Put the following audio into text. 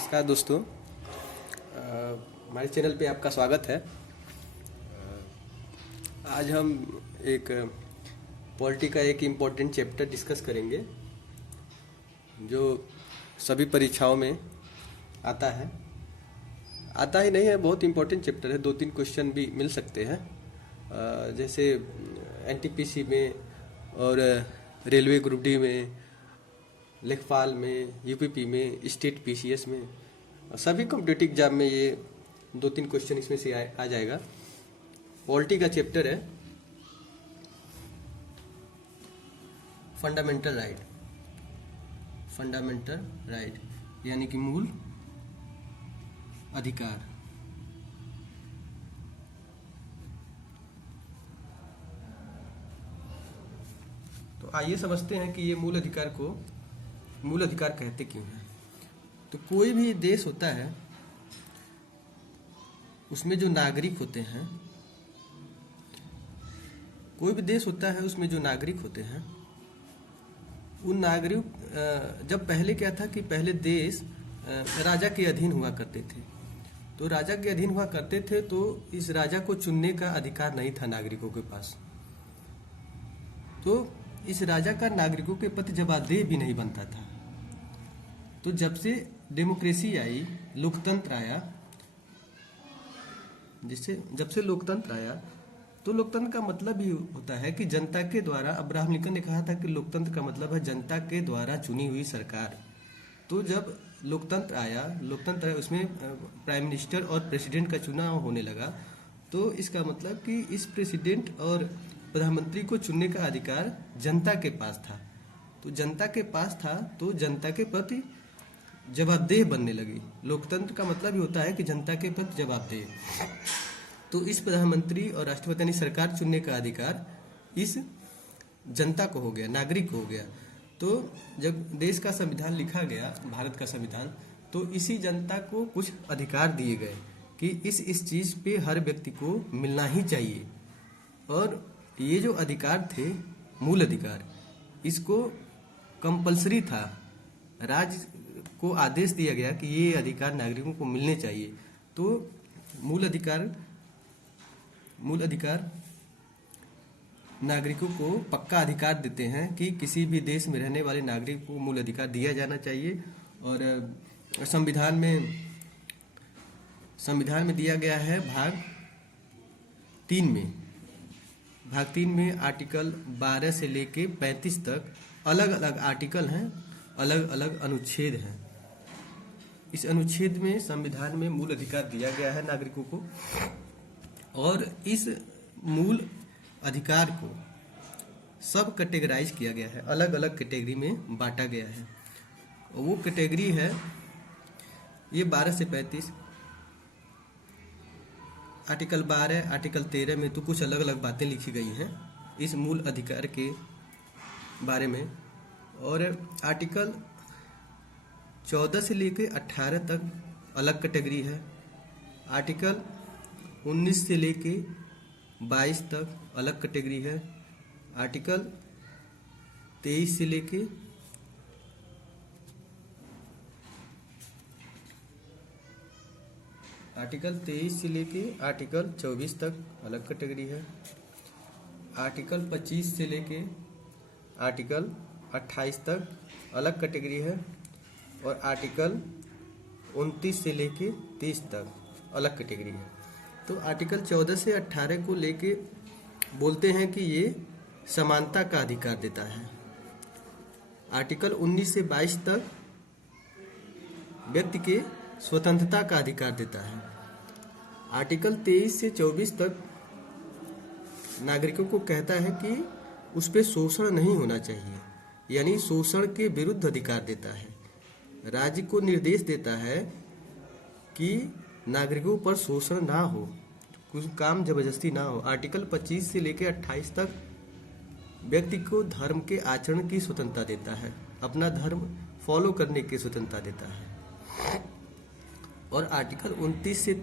नमस्कार दोस्तों, हमारे चैनल पे आपका स्वागत है। आज हम एक पॉलिटी का एक इम्पोर्टेंट चैप्टर डिस्कस करेंगे जो सभी परीक्षाओं में आता ही नहीं है। बहुत इम्पोर्टेंट चैप्टर है, 2-3 क्वेश्चन भी मिल सकते हैं। जैसे एनटीपीसी में और रेलवे ग्रुप डी में, लेखपाल में, यूपीपी में, स्टेट पीसीएस में, सभी कॉम्पिटिटिव एग्जाम में ये 2-3 क्वेश्चन इसमें से आ जाएगा। पॉलिटी का चैप्टर है फंडामेंटल राइट यानी कि मूल अधिकार। तो आइए समझते हैं कि ये मूल अधिकार कहते क्यों हैं। तो कोई भी देश होता है उसमें जो नागरिक होते हैं, उन नागरिक जब पहले क्या था कि पहले देश राजा के अधीन हुआ करते थे। तो राजा के अधीन हुआ करते थे तो इस राजा को चुनने का अधिकार नहीं था नागरिकों के पास। तो इस राजा का नागरिकों के प्रति जवाबदेह भी नहीं बनता था। तो जब से डेमोक्रेसी आई, लोकतंत्र आया, तो लोकतंत्र का मतलब ही होता है कि जनता के द्वारा, अब्राहम लिंकन ने कहा था कि लोकतंत्र का मतलब है जनता के द्वारा चुनी हुई सरकार। तो जब लोकतंत्र आया उसमें प्राइम मिनिस्टर और प्रेसिडेंट का चुनाव होने लगा। तो इसका मतलब कि इस प्रेसिडेंट और प्रधानमंत्री को चुनने का अधिकार जनता के पास था। तो जनता के पास था तो जनता के प्रति जवाबदेह बनने लगी। लोकतंत्र का मतलब ही होता है कि जनता के प्रति जवाबदेह। तो इस प्रधानमंत्री और राष्ट्रपति यानी सरकार चुनने का अधिकार इस जनता को हो गया, नागरिक को हो गया। तो जब देश का संविधान लिखा गया, भारत का संविधान, तो इसी जनता को कुछ अधिकार दिए गए कि इस चीज़ पे हर व्यक्ति को मिलना ही चाहिए। और ये जो अधिकार थे, मूल अधिकार, इसको कंपलसरी था। राज्य को आदेश दिया गया कि ये अधिकार नागरिकों को मिलने चाहिए। तो मूल अधिकार नागरिकों को पक्का अधिकार देते हैं कि किसी भी देश में रहने वाले नागरिक को मूल अधिकार दिया जाना चाहिए। और संविधान में दिया गया है भाग 3 में आर्टिकल 12 से लेके 35 तक अलग अलग आर्टिकल हैं, अलग अलग अनुच्छेद हैं। इस अनुच्छेद में संविधान में मूल अधिकार दिया गया है नागरिकों को। और इस मूल अधिकार को सब कैटेगराइज किया गया है, अलग अलग कैटेगरी में बांटा गया है। वो कैटेगरी है ये 12 से 35। आर्टिकल 12, आर्टिकल 13 में तो कुछ अलग अलग बातें लिखी गई हैं इस मूल अधिकार के बारे में। और आर्टिकल 14 से लेकर 18 तक अलग कैटेगरी है। आर्टिकल 19 से लेके 22 तक अलग कैटेगरी है। आर्टिकल 23 से लेके आर्टिकल 24 तक अलग कैटेगरी है। आर्टिकल 25 से लेके आर्टिकल 28 तक अलग कैटेगरी है। और आर्टिकल 29 से लेके 30 तक अलग कैटेगरी है। तो आर्टिकल 14 से 18 को लेके बोलते हैं कि ये समानता का अधिकार देता है। आर्टिकल 19 से 22 तक व्यक्ति के स्वतंत्रता का अधिकार देता है। आर्टिकल 23 से 24 तक नागरिकों को कहता है कि उस पर शोषण नहीं होना चाहिए, यानी शोषण के विरुद्ध अधिकार देता है। राज्य को निर्देश देता है कि नागरिकों पर शोषण ना हो, कुछ काम जबरदस्ती ना हो। आर्टिकल 25 से लेकर 28 तक व्यक्ति को धर्म के आचरण की स्वतंत्रता देता है, अपना धर्म फॉलो करने की स्वतंत्रता देता है। और आर्टिकल 29 से